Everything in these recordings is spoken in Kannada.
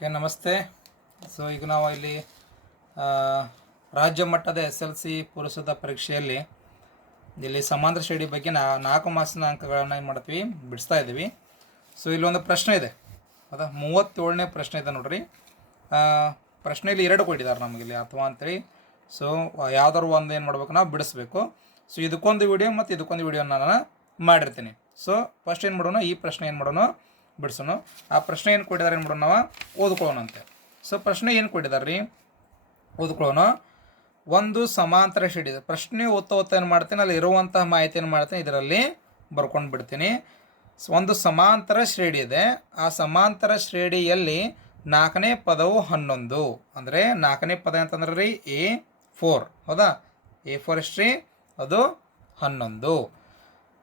ಓಕೆ, ನಮಸ್ತೆ. ಸೊ ಈಗ ನಾವು ಇಲ್ಲಿ ರಾಜ್ಯ ಮಟ್ಟದ ಎಸ್ ಎಲ್ ಸಿ ಪುರುಷದ ಪರೀಕ್ಷೆಯಲ್ಲಿ ಇಲ್ಲಿ ಸಮಾಂತರ ಶ್ರೇಣಿ ಬಗ್ಗೆ ನಾ, ನಾಲ್ಕು ಮಾಸಿನ ಅಂಕಗಳನ್ನು ಏನು ಮಾಡ್ತೀವಿ, ಬಿಡಿಸ್ತಾ ಇದ್ದೀವಿ. ಸೊ ಇಲ್ಲೊಂದು ಪ್ರಶ್ನೆ ಇದೆ. ಹೌದಾ? ಮೂವತ್ತೇಳನೇ ಪ್ರಶ್ನೆ ಇದೆ ನೋಡ್ರಿ. ಪ್ರಶ್ನೆಯಲ್ಲಿ ಎರಡು ಕೊಟ್ಟಿದ್ದಾರೆ ನಮಗಿಲ್ಲಿ ಅಥವಾ ಅಂತೇಳಿ. ಸೊ ಯಾವ್ದಾದ್ರು ಒಂದು ಏನು ಮಾಡ್ಬೇಕು ನಾವು ಬಿಡಿಸ್ಬೇಕು. ಸೊ ಇದಕ್ಕೊಂದು ವಿಡಿಯೋ ಮತ್ತು ಇದಕ್ಕೊಂದು ವಿಡಿಯೋ ನಾನು ಮಾಡಿರ್ತೀನಿ. ಸೊ ಫಸ್ಟ್ ಏನು ಮಾಡೋಣ? ಈ ಪ್ರಶ್ನೆ ಏನು ಮಾಡೋಣ? ಬಿಡಿಸೋಣ ಆ ಪ್ರಶ್ನೆ ಏನು ಕೊಟ್ಟಿದ್ದಾರೆ ಏನು ನಾವು? ಓದ್ಕೊಳ್ಳೋಣಂತೆ. ಸೊ ಪ್ರಶ್ನೆ ಏನು ಕೊಟ್ಟಿದ್ದಾರೆ ರೀ ಓದ್ಕೊಳ್ಳೋಣ. ಒಂದು ಸಮಾಂತರ ಶೀಟ್ ಇದೆ. ಪ್ರಶ್ನೆ ಓದ್ತಾ ಓದ್ತಾ ಏನು ಮಾಡ್ತೀನಿ, ಅಲ್ಲಿ ಇರುವಂತಹ ಮಾಹಿತಿ ಏನು ಮಾಡ್ತೀನಿ, ಇದರಲ್ಲಿ ಬರ್ಕೊಂಡು ಬಿಡ್ತೀನಿ. ಒಂದು ಸಮಾಂತರ ಶ್ರೇಣಿ ಇದೆ. ಆ ಸಮಾಂತರ ಶ್ರೇಣಿಯಲ್ಲಿ ನಾಲ್ಕನೇ ಪದವು ಹನ್ನೊಂದು. ಅಂದರೆ ನಾಲ್ಕನೇ ಪದ ಅಂತಂದ್ರೆ ರೀ ಎ ಫೋರ್. ಹೌದಾ? ಎ ಫೋರ್ ಎಷ್ಟ್ರಿ? ಅದು ಹನ್ನೊಂದು.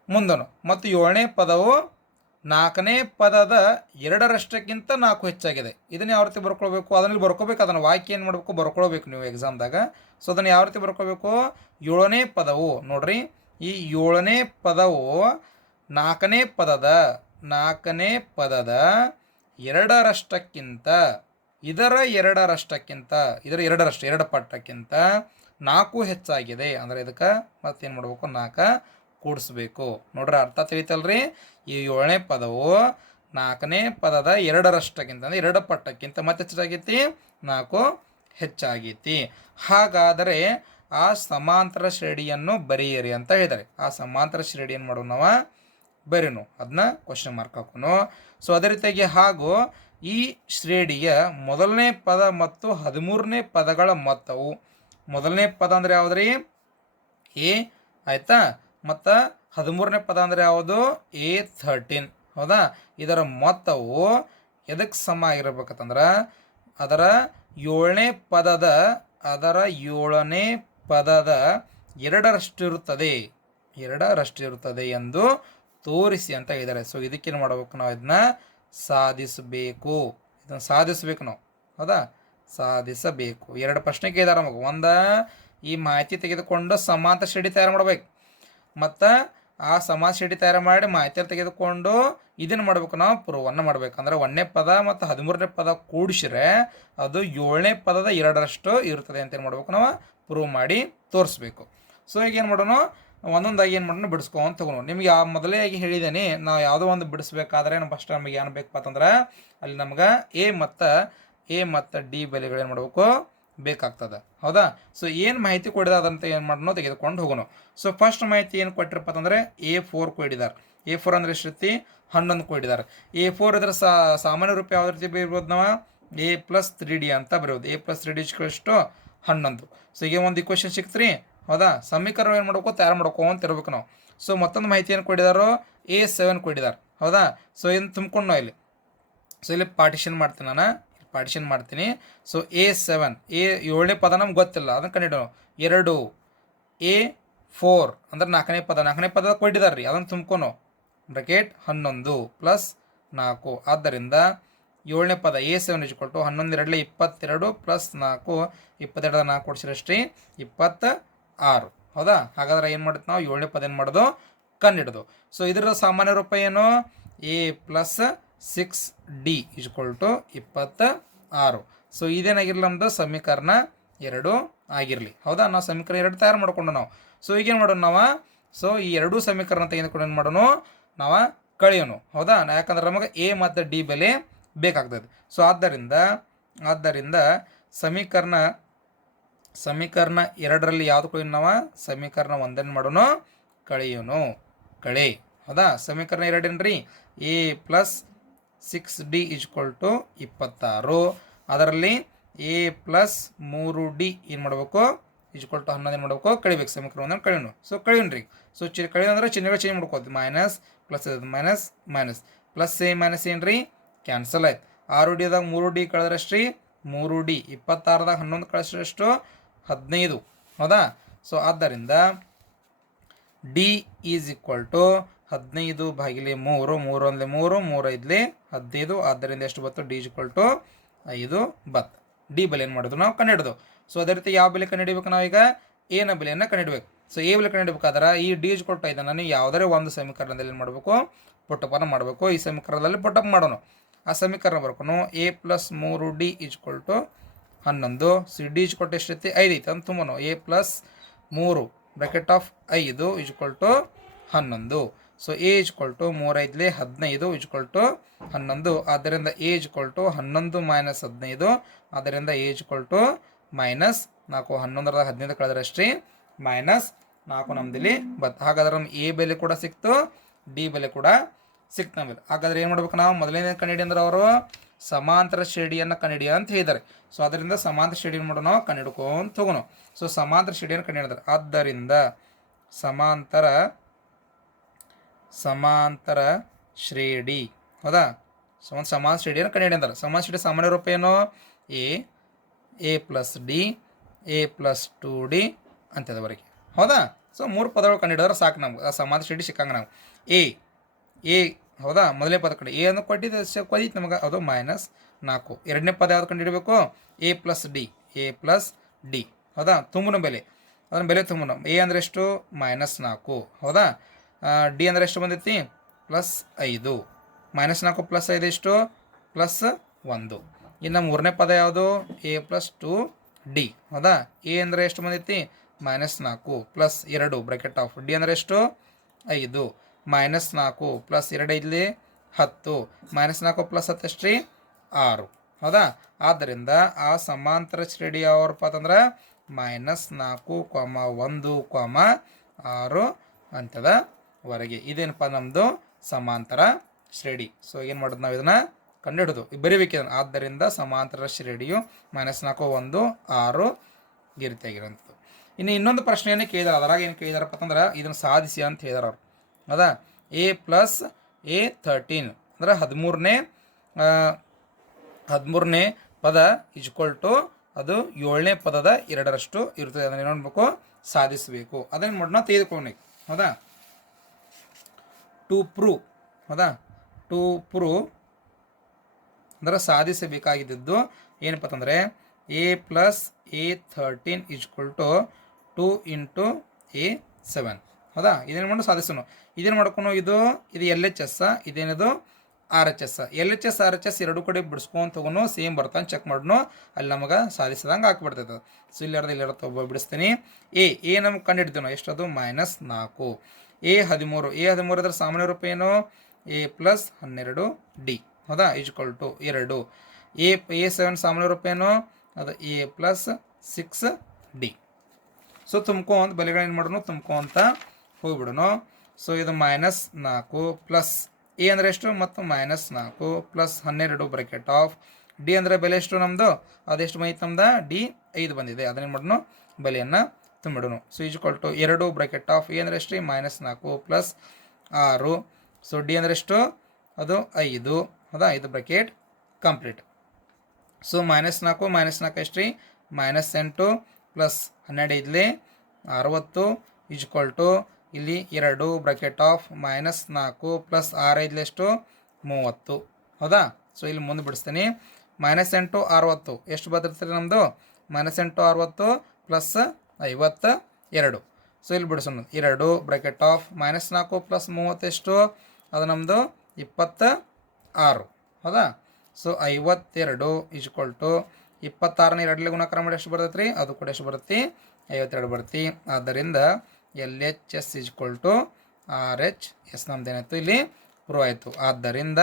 ಮುಂದನು. ಮತ್ತು ಏಳನೇ ಪದವು ನಾಲ್ಕನೇ ಪದದ ಎರಡರಷ್ಟಕ್ಕಿಂತ ನಾಲ್ಕು ಹೆಚ್ಚಾಗಿದೆ. ಇದನ್ನು ಯಾವ ರೀತಿ ಬರ್ಕೊಳ್ಬೇಕು? ಅದನ್ನು ಬರ್ಕೋಬೇಕು ಅದನ್ನು ವಾಕ್ಯ ಏನು ಮಾಡಬೇಕು? ಬರ್ಕೊಳ್ಬೇಕು ನೀವು ಎಕ್ಸಾಮ್ದಾಗ ಸೊ ಅದನ್ನು ಯಾವ ರೀತಿ ಬರ್ಕೋಬೇಕು ಏಳನೇ ಪದವು. ನೋಡ್ರಿ. ಈ ಏಳನೇ ಪದವು ನಾಲ್ಕನೇ ಪದದ ನಾಲ್ಕನೇ ಪದದ ಎರಡರಷ್ಟಕ್ಕಿಂತ, ಇದರ ಎರಡರಷ್ಟಕ್ಕಿಂತ, ಇದರ ಎರಡರಷ್ಟು, ಎರಡು ಪಟ್ಟಕ್ಕಿಂತ ನಾಲ್ಕು ಹೆಚ್ಚಾಗಿದೆ. ಅಂದರೆ ಇದಕ್ಕೆ ಮತ್ತೇನು ಮಾಡಬೇಕು? ನಾಲ್ಕು. ಕೂಡಿಸ್ಬೇಕು. ನೋಡ್ರಿ ಅರ್ಥ ತಿಳಿತಲ್ರಿ? ಈ ಏಳನೇ ಪದವು ನಾಲ್ಕನೇ ಪದದ ಎರಡರಷ್ಟಕ್ಕಿಂತ, ಅಂದರೆ ಎರಡು ಪಟ್ಟಕ್ಕಿಂತ ಮತ್ತೆ ಹೆಚ್ಚಾಗೈತಿ? ನಾಲ್ಕು ಹೆಚ್ಚಾಗೈತಿ. ಹಾಗಾದರೆ ಆ ಸಮಾಂತರ ಶ್ರೇಣಿಯನ್ನು ಬರೆಯಿರಿ ಅಂತ ಹೇಳಿದ್ದಾರೆ. ಆ ಸಮಾಂತರ ಶ್ರೇಣಿ ಏನು ಮಾಡೋಣ ನಾವು ಬರೀನು ಅದನ್ನ ಕ್ವಶನ್ ಮಾರ್ಕ್ ಹಾಕೋನು. ಸೊ ಅದೇ ರೀತಿಯಾಗಿ ಹಾಗೂ ಈ ಶ್ರೇಣಿಯ ಮೊದಲನೇ ಪದ ಮತ್ತು ಹದಿಮೂರನೇ ಪದಗಳ ಮೊತ್ತವು. ಮೊದಲನೇ ಪದ ಅಂದರೆ ಯಾವ್ದ್ರಿ? ಎ, ಆಯ್ತಾ? ಮತ್ತು ಹದಿಮೂರನೇ ಪದ ಅಂದರೆ ಯಾವುದು? ಎ ಥರ್ಟೀನ್ ಹೌದಾ? ಇದರ ಮೊತ್ತವು ಎದಕ್ಕೆ ಸಮ ಆಗಿರ್ಬೇಕಂತಂದ್ರೆ ಅದರ ಏಳನೇ ಪದದ, ಅದರ ಏಳನೇ ಪದದ ಎರಡರಷ್ಟು ಇರುತ್ತದೆ ಎರಡರಷ್ಟು ಇರುತ್ತದೆ ಎಂದು ತೋರಿಸಿ ಅಂತ ಹೇಳಿದ್ದಾರೆ. ಸೊ ಇದಕ್ಕೇನು ಮಾಡಬೇಕು ನಾವು? ಇದನ್ನ ಸಾಧಿಸಬೇಕು. ಇದನ್ನು ಸಾಧಿಸಬೇಕು ನಾವು. ಹೌದಾ? ಸಾಧಿಸಬೇಕು. ಎರಡು ಪ್ರಶ್ನೆ ಕೇಳಿದಾರೆ ನಮಗೆ ಒಂದು, ಈ ಮಾಹಿತಿ ತೆಗೆದುಕೊಂಡು ಸಮಾಂತರ ಶ್ರೇಣಿ ತಯಾರು ಮಾಡ್ಬೇಕು. ಮತ್ತು ಆ ಸಮಾಜ ಶೀಟಿ ತಯಾರು ಮಾಡಿ ಮಾಹಿತಿ ತೆಗೆದುಕೊಂಡು ಇದನ್ನು ಮಾಡ್ಬೇಕು ನಾವು ಪ್ರೂವನ್ನು ಮಾಡ್ಬೇಕು. ಅಂದ್ರೆ ಒಂದನೇ ಪದ ಮತ್ತು ಹದಿಮೂರನೇ ಪದ ಕೂಡಿಸಿದ್ರೆ ಅದು ಏಳನೇ ಪದದ ಎರಡರಷ್ಟು ಇರ್ತದೆ ಅಂತ ಏನು ಮಾಡ್ಬೇಕು ನಾವು ಪ್ರೂವ್ ಮಾಡಿ ತೋರಿಸ್ಬೇಕು. ಸೊ ಈಗ ಏನು ಮಾಡೋಣ ಒಂದೊಂದಾಗಿ ಏನು ಮಾಡೋಣ ಬಿಡಿಸ್ಕೊಂತ ತಗೊಂಡು ನಿಮ್ಗೆ ಆ ಮೊದಲೇ ಆಗಿ ಹೇಳಿದ್ದೇನೆ ನಾವು ಯಾವುದೋ ಒಂದು ಬಿಡಿಸ್ಬೇಕಾದ್ರೆ ಫಸ್ಟ್ ನಮಗೆ ಏನು ಬೇಕಪ್ಪ ಅಂತಂದ್ರೆ ಅಲ್ಲಿ ನಮ್ಗೆ ಎ ಮತ್ತು ಎ ಮತ್ತು ಡಿ ಬೆಲೆಗಳು ಏನು ಮಾಡಬೇಕು? ಬೇಕಾಗ್ತದೆ. ಹೌದಾ? ಸೊ ಏನು ಮಾಹಿತಿ ಕೊಡಿದಾದಂತ ಏನು ಮಾಡೋಣ ತೆಗೆದುಕೊಂಡು ಹೋಗೋಣ. ಸೊ ಫಸ್ಟ್ ಮಾಹಿತಿ ಏನು ಕೊಟ್ಟಿರಪ್ಪ ಅಂತಂದರೆ ಎ ಫೋರ್ ಕೊಟ್ಟಿದ್ದಾರೆ ಎ ಫೋರ್ ಅಂದರೆ ಎಷ್ಟು ರೀತಿ ಹನ್ನೊಂದು ಎ ಫೋರ್ ಇದ್ರೆ ಸಾಮಾನ್ಯ ರೂಪ ಯಾವ ರೀತಿ ಬೀರ್ಬೋದು ನಾವು? ಎ ಪ್ಲಸ್ ತ್ರೀ ಡಿ ಅಂತ ಬರೋದು ಎ ಪ್ಲಸ್ ತ್ರೀ ಡಿ ಎಷ್ಟು ಹನ್ನೊಂದು. ಸೊ ಈಗ ಒಂದು ಇಕ್ವೇಶನ್ ಸಿಕ್ತ್ರಿ? ಹೌದಾ? ಸಮೀಕರಣ ಏನು ಮಾಡ್ಬೇಕು? ತಯಾರು ಮಾಡ್ಕೋ ಅಂತ ಇರ್ಬೇಕು ನಾವು. ಸೊ ಮತ್ತೊಂದು ಮಾಹಿತಿ ಏನು ಕೊಟ್ಟಿದ್ದಾರೋ ಎ ಸೆವೆನ್ ಕೊಟ್ಟಿದ್ದಾರೆ ಹೌದಾ? ಸೊ ಏನು ತುಂಬ್ಕೊಂಡು ನಾವು ಇಲ್ಲಿ. ಸೊ ಇಲ್ಲಿ ಪಾರ್ಟಿಷನ್ ಮಾಡ್ತೀನಿ ನಾನು. ಪಾರ್ಟಿಷನ್ ಮಾಡ್ತೀನಿ. ಸೊ ಎ ಸೆವೆನ್ ಎ ಏಳನೇ ಪದ ನಮ್ಗೆ ಗೊತ್ತಿಲ್ಲ. ಅದನ್ನು ಕಂಡಿಡೋ ಎರಡು ಎ ಫೋರ್ ಅಂದ್ರೆ ನಾಲ್ಕನೇ ಪದ. ನಾಲ್ಕನೇ ಪದ ಕೊಟ್ಟಿದ್ದಾರೆ ರೀ ಅದನ್ನು ತುಂಬ್ಕೊನು. ಬ್ರಕೆಟ್ ಹನ್ನೊಂದು ಪ್ಲಸ್ ನಾಲ್ಕು. ಆದ್ದರಿಂದ ಏಳನೇ ಪದ ಎ ಸೆವೆನ್ ಇಜ್ಕೊಟ್ಟು ಹನ್ನೊಂದು, ಎರಡಲೇ ಇಪ್ಪತ್ತೆರಡು ಪ್ಲಸ್ ನಾಲ್ಕು ಇಪ್ಪತ್ತೆರಡು ನಾಲ್ಕು ಕೊಡಿಸಿರಷ್ಟ್ರಿ. ಇಪ್ಪತ್ತ ಆರು ಹೌದಾ? ಹಾಗಾದ್ರೆ ಏನು ಮಾಡುತ್ತೆ ನಾವು? ಏಳನೇ ಪದ ಏನು ಮಾಡೋದು? ಕಂಡಿಡೋದು. ಸೊ ಇದರ ಸಾಮಾನ್ಯ ರೂಪ ಏನು? A plus six D equal to ಇಪ್ಪತ್ತ ಆರು. ಸೊ ಇದೇನಾಗಿರಲಿ ನಮ್ಮದು ಸಮೀಕರಣ ಎರಡು ಆಗಿರಲಿ. ಹೌದಾ? ನಾವು ಸಮೀಕರಣ ಎರಡು ತಯಾರು ಮಾಡ್ಕೊಂಡು ನಾವು. ಸೊ ಈಗೇನು ಮಾಡೋಣ ನಾವು? ಸೊ ಈ ಎರಡೂ ಸಮೀಕರಣ ತೆಗೆದುಕೊಂಡು ಏನು ಮಾಡೋಣ? ನಾವು ಕಳೆಯೋನು ಹೌದಾ? ಯಾಕಂದ್ರೆ ನಮಗೆ ಎ ಮತ್ತು ಡಿ ಬೆಲೆ ಬೇಕಾಗ್ತದೆ. ಸೊ ಆದ್ದರಿಂದ ಆದ್ದರಿಂದ ಸಮೀಕರಣ ಸಮೀಕರಣ ಎರಡರಲ್ಲಿ ಯಾವುದು ಕಳೆಯೋಣ ನಾವು? ಸಮೀಕರಣ ಒಂದನ್ನು ಮಾಡೋಣ? ಕಳೆಯೋನು ಕಳೆ. ಹೌದಾ? ಸಮೀಕರಣ ಎರಡೇನ್ರಿ? A plus six D equal to ಇಪ್ಪತ್ತಾರು. ಅದರಲ್ಲಿ ಎ ಪ್ಲಸ್ ಮೂರು ಡಿ ಏನು ಮಾಡಬೇಕು? ಇಜ್ಕೊಲ್ ಟು ಹನ್ನೊಂದು ಏನು ಮಾಡಬೇಕು? ಕಳಿಬೇಕು. ಸಮೀಕರಣ ಕಳೆಯೋಣ. ಸೊ ಕಳಿಯೋನ್ರಿ ಸೊ ಚಿ ಕಳೆಯೋಂದ್ರೆ ಚಿಹ್ನೆಗಳು change ಮಾಡ್ಕೋದು minus plus minus minus plus A minus ಏನು ರೀ ಕ್ಯಾನ್ಸಲ್ ಆಯ್ತು. ಆರು ಡಿದಾಗ ಮೂರು ಡಿ ಕಳೆದ್ರಷ್ಟ್ರಿ ಮೂರು ಡಿ ಇಪ್ಪತ್ತಾರದಾಗ ಹನ್ನೊಂದು ಕಳಿಸ್ರಷ್ಟು ಹದಿನೈದು. ಹೌದಾ? ಸೊ ಆದ್ದರಿಂದ ಡಿ ಈಸ್ ಈಕ್ವಲ್ ಟು ಹದಿನೈದು ಬಾಗಿಲಿ ಮೂರು ಮೂರು ಅಂದರೆ ಮೂರು ಮೂರು ಇದ್ಲಿ ಹದಿನೈದು, ಆದ್ದರಿಂದ ಎಷ್ಟು ಬತ್ತು? ಡಿ ಈಕ್ವಲ್ ಟು ಐದು ಬತ್ ಡಿ ಬೆಲೆ ಏನು ಮಾಡೋದು ನಾವು ಕಂಡುಹಿಡಿದು. ಸೊ ಅದೇ ರೀತಿ ಯಾವ ಬೆಲೆ ಕಂಡುಹಿಡಬೇಕು ನಾವೀಗ? ಎನ ಬೆಲೆಯನ್ನು ಕಂಡುಹಿಡಬೇಕು. ಸೊ ಎ ಬೆಲೆ ಕಂಡುಹಿಡಬೇಕಾದ್ರೆ ಈ ಡಿ ಕೊಟ್ಟು ಇದನ್ನು ನಾನು ಯಾವುದೇ ಒಂದು ಸಮೀಕರಣದಲ್ಲಿ ಏನು ಮಾಡಬೇಕು? ಪುಟ್ಟಪ್ಪನ ಮಾಡಬೇಕು. ಈ ಸಮೀಕರಣದಲ್ಲಿ ಪುಟ್ಟಪ್ಪ ಮಾಡೋಣ ಆ ಸಮೀಕರಣ ಬರ್ಕೊಂಡು ಎ ಪ್ಲಸ್ ಮೂರು ಡಿ ಈಜ್ಕೊಲ್ ಟು ಹನ್ನೊಂದು. ಸಿ ಡಿ ಈಜ್ಕೊಟ್ಟು ಎಷ್ಟೈತಿ ಐದು ಐತಿ ಅಂತ ತುಂಬೋಣ ಎ ಪ್ಲಸ್ ಮೂರು, ಬ್ರಾಕೆಟ್ ಆಫ್ ಐದು ಈಜ್ಕೊಲ್ ಟು ಹನ್ನೊಂದು. ಸೊ ಎ ಕೊಲ್ಟು ಟು ಮೂರೈದ್ಲಿ ಹದಿನೈದು ಈಜ್ಕೊಲ್ ಟು ಹನ್ನೊಂದು. ಆದ್ದರಿಂದ ಎ ಕೊಲ್ಟು ಟು ಹನ್ನೊಂದು ಮೈನಸ್ ಹದಿನೈದು. ಆದ್ದರಿಂದ ಎ ಕೊಲ್ಟು ಟು ಮೈನಸ್ ನಾಲ್ಕು ಹನ್ನೊಂದರ ಹದಿನೈದು ಕಳೆದ್ರೆ ಅಷ್ಟೇ ಮೈನಸ್ ನಾಲ್ಕು ನಮ್ದಿಲ್ಲಿ ಬತ್. ಹಾಗಾದ್ರೆ ನಮ್ಗೆ ಎ ಬೆಲೆ ಕೂಡ ಸಿಕ್ತು ಡಿ ಬೆಲೆ ಕೂಡ ಸಿಕ್ತು ನಮಗೆ ಹಾಗಾದ್ರೆ ಏನು ಮಾಡ್ಬೇಕು ನಾವು? ಮೊದಲನೇ ಕಂಡಿಡಿ ಅಂದ್ರೆ ಅವರು ಸಮಾಂತರ ಶ್ರೇಣಿಯನ್ನು ಕಂಡಿಡಿಯ ಅಂತ ಹೇಳಿದ್ದಾರೆ. ಸೊ ಅದರಿಂದ ಸಮಾಂತರ ಶ್ರೇಡಿಯನ್ ಮಾಡೋಣ? ನಾವು ಕಂಡಿಡ್ಕೊಂತ ಹೋಗೋಣ. ಸೊ ಸಮಾಂತರ ಶ್ರೇಣಿಯನ್ನು ಕಂಡಿಡಿದಾರೆ ಆದ್ದರಿಂದ ಸಮಾಂತರ ಸಮಾಂತರ ಶ್ರೇಡಿ. ಹೌದಾ? ಸೊ ಒಂದು ಸಮಾನ ಕಂಡಿಡಿ ಅಂತಾರೆ. ಸಮಾನ ಶ್ರೇಡಿ ಸಾಮಾನ್ಯ ರೂಪ ಏನು? A A plus D, A plus two D ಅಂತದವರೆಗೆ ಹೌದಾ? ಸೊ ಮೂರು ಪದಗಳು ಕಂಡುಹಿಡಿದ್ರೆ ಸಾಕು ನಮ್ಗೆ. ಆ ಸಮಾನ ಶ್ರೇಡಿ ಸಿಕ್ಕಂಗೆ ನಾವು. ಎ ಎ, ಹೌದಾ? ಮೊದಲನೇ ಪದ ಕಂಡು. ಎ ಅನ್ನು ಕೊಟ್ಟಿದ್ದು ಕೊದಿತ್ತು ನಮಗೆ. ಅದು ಮೈನಸ್ ನಾಲ್ಕು. ಎರಡನೇ ಪದ ಯಾವ್ದು ಕಂಡುಹಿಡಬೇಕು A plus D. A plus D. ಹೌದಾ? ತುಂಬನ ಬೆಲೆ. ಅದನ್ನ ಬೆಲೆ ತುಂಬನ. ಎ ಅಂದರೆ ಎಷ್ಟು? ಮೈನಸ್ ನಾಲ್ಕು. ಹೌದಾ? ಡಿ ಅಂದರೆ ಎಷ್ಟು ಬಂದೈತಿ? ಪ್ಲಸ್ ಐದು. ಮೈನಸ್ ನಾಲ್ಕು ಪ್ಲಸ್ ಐದು ಎಷ್ಟು? ಪ್ಲಸ್ ಒಂದು. ಇನ್ನು ಮೂರನೇ ಪದ ಯಾವುದು? ಎ ಪ್ಲಸ್ ಟು ಡಿ ಹೌದಾ? ಎ ಅಂದರೆ ಎಷ್ಟು ಬಂದೈತಿ? ಮೈನಸ್ ನಾಲ್ಕು ಪ್ಲಸ್ ಎರಡು, ಬ್ರಾಕೆಟ್ ಆಫ್. ಡಿ ಅಂದರೆ ಎಷ್ಟು? ಐದು. ಮೈನಸ್ ನಾಲ್ಕು ಪ್ಲಸ್ ಎರಡು ಇಲ್ಲಿ ಹತ್ತು. ಮೈನಸ್ ನಾಲ್ಕು ಪ್ಲಸ್ ಹತ್ತು ಎಷ್ಟು ರೀ ಆರು. ಹೌದಾ? ಆದ್ದರಿಂದ ಆ ಸಮಾಂತರ ಶ್ರೇಣಿ ಯಾವಪ್ಪ ಅಂತಂದ್ರೆ? ಮೈನಸ್ ನಾಲ್ಕು ಕಾಮ ಒಂದು ಕಾಮ ಆರು ಅಂತದವರೆಗೆ ಇದೇನಪ್ಪ ನಮ್ಮದು ಸಮಾಂತರ ಶ್ರೇಣಿ. ಸೊ ಏನು ಮಾಡೋದು ನಾವು ಇದನ್ನು ಕಂಡುಹಿಡಿದು. ಬರೀಬೇಕಿದ. ಆದ್ದರಿಂದ ಸಮಾಂತರ ಶ್ರೇಣಿಯು ಮೈನಸ್ ನಾಲ್ಕು, ಒಂದು, ಆರು ಈ ರೀತಿಯಾಗಿರೋಂಥದ್ದು ಇನ್ನು ಇನ್ನೊಂದು ಪ್ರಶ್ನೆಯನ್ನು ಕೇಳಿದಾರೆ ಅದರಾಗ ಏನು ಕೇಳಿದಾರಪ್ಪ ಅಂತಂದ್ರೆ ಇದನ್ನು ಸಾಧಿಸಿ ಅಂತ ಹೇಳಿದಾರೆ ಅವರು. ಹೌದಾ ಎ ಪ್ಲಸ್ ಎ ಥರ್ಟೀನ್ ಅಂದ್ರೆ ಹದಿಮೂರನೇ ಹದಿಮೂರನೇ ಪದ ಇಜ್ಕೊಲ್ ಟು ಅದು ಏಳನೇ ಪದದ ಎರಡರಷ್ಟು ಇರ್ತದೆ ಅದನ್ನು ಏನು ಮಾಡಬೇಕು? ಸಾಧಿಸಬೇಕು. ಅದನ್ನು ಮಾಡೋಣ ತೆಗೆದುಕೊಂಡು ಹೌದಾ? ಟು ಪ್ರೂವ್ ಹೌದಾ? ಟು ಪ್ರೂವ್ ಅಂದ್ರೆ ಸಾಧಿಸಬೇಕಾಗಿದ್ದು ಏನಪ್ಪ ಅಂತಂದರೆ A plus A thirteen equal to two into A seven ಹೌದಾ? ಇದೇನು ಮಾಡು ಸಾಧಿಸೋಣ ಇದೇನು ಮಾಡ್ಕೊಂಡು ಇದು ಇದು ಎಲ್ ಎಚ್ ಎಸ್ ಇದೇನಿದು? R H S L H S R H S ಎರಡು ಕಡೆ ಬಿಡಿಸ್ಕೊಂಡು ತಗೊಂಡು ಸೇಮ್ ಬರ್ತಾನೆ ಚೆಕ್ ಮಾಡೋನು, ಅಲ್ಲಿ ನಮಗೆ ಸಾಧಿಸಿದಂಗೆ ಹಾಕಿಬಿಡ್ತೈತೆ ಸೊ, ಇಲ್ಲಿ ಎರಡು ಇಲ್ಲಿ ಎರಡು ಬಿಡಿಸ್ತೀನಿ. ಎ ಎ ನಮ್ಗೆ ಕಂಡು ಹಿಡಿತೀವಿ ನಾವು ಎಷ್ಟದು? ಮೈನಸ್ ನಾಲ್ಕು. ಎ ಹದಿಮೂರು ಎ ಹದಿಮೂರು ಅದರ ಸಾಮಾನ್ಯ ರೂಪ ಏನು? ಎ ಪ್ಲಸ್ ಹನ್ನೆರಡು ಡಿ. ಹೌದಾ? ಈಜ್ಕೊಲ್ ಟು ಎರಡು. ಎ ಎ ಸೆವೆನ್ ಸಾಮಾನ್ಯ ರೂಪ ಏನು? ಅದು A plus six D. So ತುಂಬ್ಕೊಂತ ಬೆಲೆಗಳೇನು ಮಾಡೋಣ ತುಂಬ್ಕೊಂತ ಹೋಗ್ಬಿಡೋಣ ಸೊ ಇದು ಮೈನಸ್ ನಾಲ್ಕು ಪ್ಲಸ್ ಎ ಅಂದರೆ ಎಷ್ಟು? ಮತ್ತು ಮೈನಸ್ ನಾಲ್ಕು ಪ್ಲಸ್ ಹನ್ನೆರಡು ಬ್ರಾಕೆಟ್ ಆಫ್ ಡಿ ಅಂದರೆ ಬೆಲೆ ಎಷ್ಟು ನಮ್ಮದು ಅದೆಷ್ಟು ಮೈತ್ ನಮ್ದು? ಡಿ ಐದು ಬಂದಿದೆ. ಅದನ್ನೇನು ಮಾಡೋಣ ಬೆಲೆಯನ್ನು ತುಂಬಿಡೋನು. ಸೊ ಈಜ್ಕೊಲ್ ಟು ಎರಡು ಬ್ರಾಕೆಟ್ ಆಫ್ ಎ ಅಂದರೆ ಎಷ್ಟು? ಮೈನಸ್ ನಾಲ್ಕು ಪ್ಲಸ್ ಆರು. ಸೊ ಡಿ ಅಂದರೆ ಎಷ್ಟು? ಅದು ಐದು. ಹೌದಾ ಐದು ಬ್ರಾಕೆಟ್ ಕಂಪ್ಲೀಟ್ ಸೊ ಮೈನಸ್ ನಾಲ್ಕು ಮೈನಸ್ ನಾಲ್ಕು ಎಷ್ಟು ರೀ ಮೈನಸ್ ಎಂಟು ಪ್ಲಸ್ ಹನ್ನೆರಡು ಇಲ್ಲಿ ಅರವತ್ತು. ಇಜ್ಕೊಲ್ ಟು ಇಲ್ಲಿ ಎರಡು ಬ್ರಾಕೆಟ್ ಆಫ್ ಮೈನಸ್ ನಾಲ್ಕು ಪ್ಲಸ್ ಆರು ಇದ್ಲಿ ಎಷ್ಟು? ಮೂವತ್ತು. ಹೌದಾ? ಸೊ ಇಲ್ಲಿ ಮುಂದೆ ಬಿಡಿಸ್ತೀನಿ. ಮೈನಸ್ ಎಂಟು, ಅರವತ್ತು. ಎಷ್ಟು ಬದಿರ್ತೀರಿ ನಮ್ಮದು ಮೈನಸ್ ಎಂಟು, ಅರವತ್ತು ಪ್ಲಸ್ ಐವತ್ತ ಎರಡು. ಸೊ ಇಲ್ಲಿ ಬಿಡಿಸೋಣ ಎರಡು ಬ್ರಾಕೆಟ್ ಆಫ್ ಮೈನಸ್ ನಾಲ್ಕು ಪ್ಲಸ್ ಮೂವತ್ತೆಷ್ಟು ಅದು ನಮ್ಮದು ಇಪ್ಪತ್ತ ಆರು. ಹೌದಾ? ಸೊ ಐವತ್ತೆರಡು ಇಜ್ಕೊಲ್ ಟು ಇಪ್ಪತ್ತಾರನೇ ಎರಡಲ್ಲಿ ಗುಣಾಕಾರ ಮಾಡಿ ಎಷ್ಟು ಬರ್ತೈತೆ ರೀ ಅದು ಕೂಡ ಎಷ್ಟು ಬರುತ್ತೆ? ಐವತ್ತೆರಡು ಬರ್ತಿ ಆದ್ದರಿಂದ L H S equal to R H S ನಮ್ದು ಏನಾಯಿತು? ಇಲ್ಲಿ ಪ್ರೂವ್ ಆಯಿತು. ಆದ್ದರಿಂದ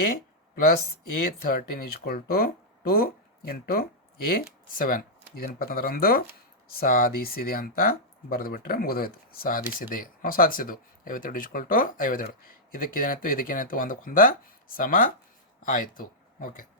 a plus a thirteen equal to two into a seven ಇದೇನಪ್ಪ ಅಂತಂದ್ರೆ ಒಂದು ಸಾಧಿಸಿದೆ ಅಂತ ಬರೆದು ಬಿಟ್ಟರೆ ಮುಗಿದೋಯ್ತು. ಸಾಧಿಸಿದೆ. ನಾವು ಸಾಧಿಸಿದ್ದು. ಐವತ್ತೆರಡು ಇಸ್ಕೊಲ್ ಟು ಐವತ್ತೆರಡು. ಇದಕ್ಕೇನಾಯ್ತು ಇದಕ್ಕೇನಾಯ್ತು ಒಂದಕ್ಕೊಂದ ಸಮ ಆಯಿತು. ಓಕೆ.